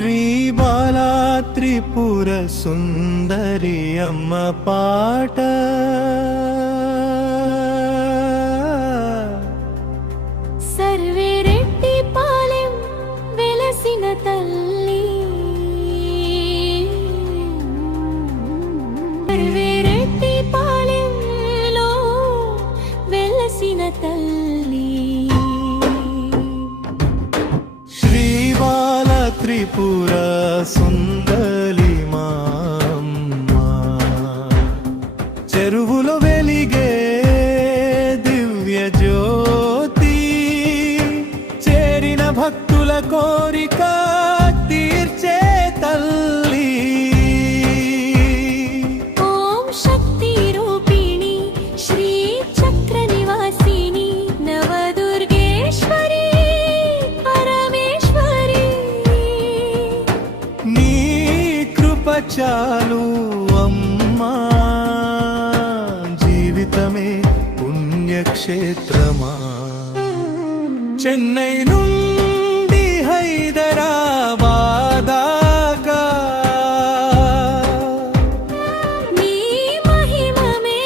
శ్రీబాలా త్రిపుర సుందరి అమ్మ పాట సర్వేరెడ్డి పాలెం వెలసిన తల్లి సర్వేరెడ్డి పాలెంలో వెలసిన తల్లి శ్రీబాలా త్రిపుర సుందరి మామ్మ చెరువులో వెలిగే దివ్య జ్యోతి చేరిన భక్తుల కోరిక తీర్చే తల్లి ఓం శక్తి రూపిణి శ్రీ చక్ర నివాసిని నవదుర్గేశ్వరి పరమేశ్వరి నీ కృప చాలు అమ్మా జీవితమే పుణ్యక్షేత్రమా చెన్నై నుండి హైదరాబాద్ దాకా నీ మహిమమే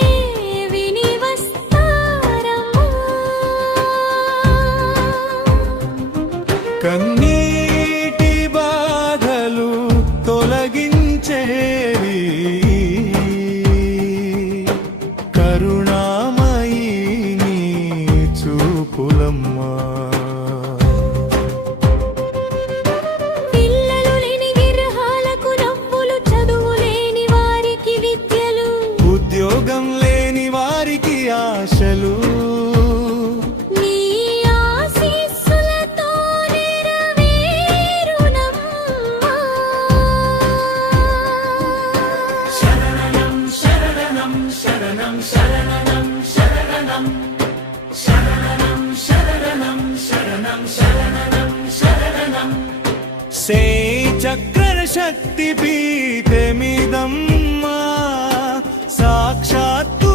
విని వస్తారమ్మా కన్నీటి బాధలు తొలగించేవి కరుణామయీ నీ చూపులమ్మా పిల్లలు లేని విరహాలకు నవ్వులు చదువు లేని వారికి విద్యలు ఉద్యోగం లేని వారికి ఆశలు నీ ఆశీస్సులతో నెరవేరునమ్మా శరణం శరణం శరణం శరణం శరణం శరణం శరణం శరణం శరణం శరణం సే చక్ర శక్తి పీఠమిదమ్మా సాక్షాత్తు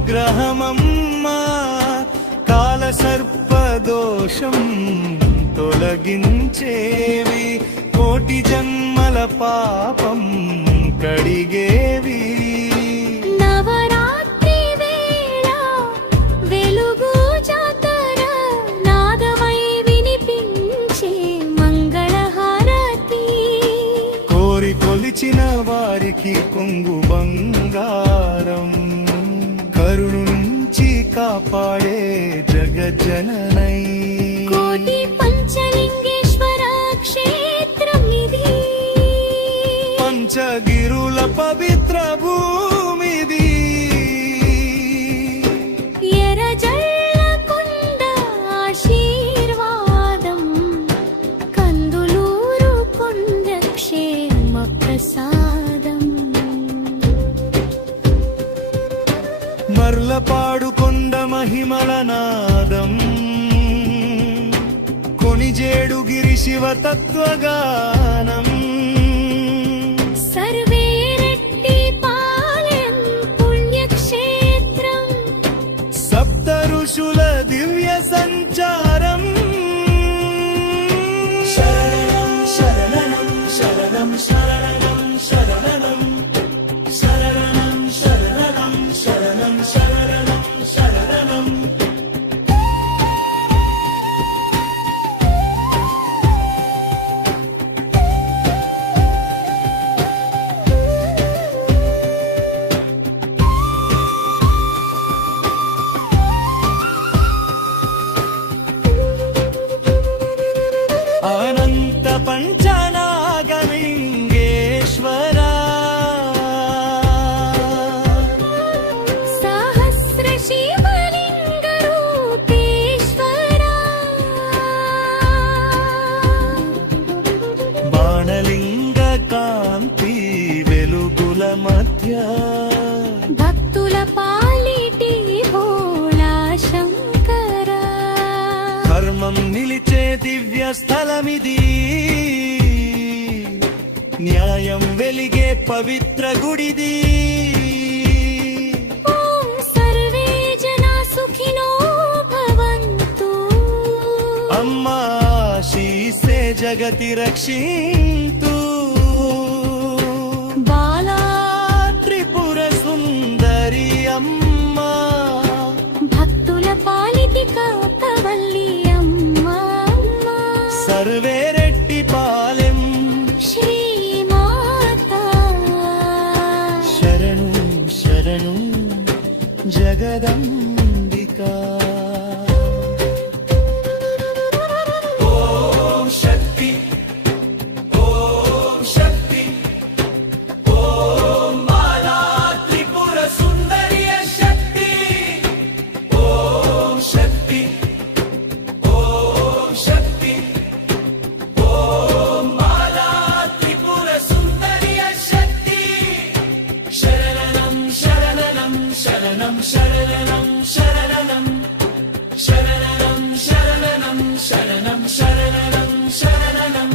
దైవానుగ్రహమమ్మా కాల సర్పదోషం తొలగించేవి కోటి జన్మల పాపం కడిగేవి నవరాత్రి వేళ వెలుగు జాతర నాదమై వినిపించే మంగళహారతి కోరి కొలిచిన వారికి కొంగు బంగారం కరుణించి కాపాడే జగజ్జననై కోటి పంచలింగేశ్వర క్షేత్రం ఇది పంచగిరుల పవిత్ర భూమిది ఎర్రజల్లకొండ ఆశీర్వాదం కందులూరు కొండ క్షేమ ప్రసాదం మర్లపాడు కొండ మహిమల నాదం కొనిజేడుగిరి శివ తత్వగానం సర్వేరెడ్డి పాలెం పుణ్యక్షేత్రం సప్త ఋషుల దివ్య సంచారం శరణం శరణం శరణం శరణం శరణం శరణం శరణం శరణం శరణం శరణం అనంత పంచనాగలింగేశ్వరా సహస్ర శివలింగ రూపేశ్వరా బాణలింగ కాంతి వెలుగుల మధ్య భక్తుల పాలిటి భోళా శంకర ధర్మం నిలిచే దివ్య స్థలమిది న్యాయం వెలిగే పవిత్ర గుడిది ఓం సర్వే జనా సుఖినో భవంతు అమ్మా ఆశీస్సే జగతి రక్షింతు బాలా త్రిపుర సుందరి అమ్మ భక్తుల పాలిటి కాతవల్లి అమ్మ సర్వేరెడ్డి పాలెం శ్రీమాత శరణు శరణు జగదంబికా ఓం శక్తి ఓం శక్తి ఓం బాలా త్రిపుర సుందరి శక్తి ఓం శక్తి ఓం శక్తి ఓం బాలా త్రిపుర సుందరి శక్తి శరణం శరణం శరణం శరణం శరణం శరణం శరణం శరణం శరణం శరణం